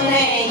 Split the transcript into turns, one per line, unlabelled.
name.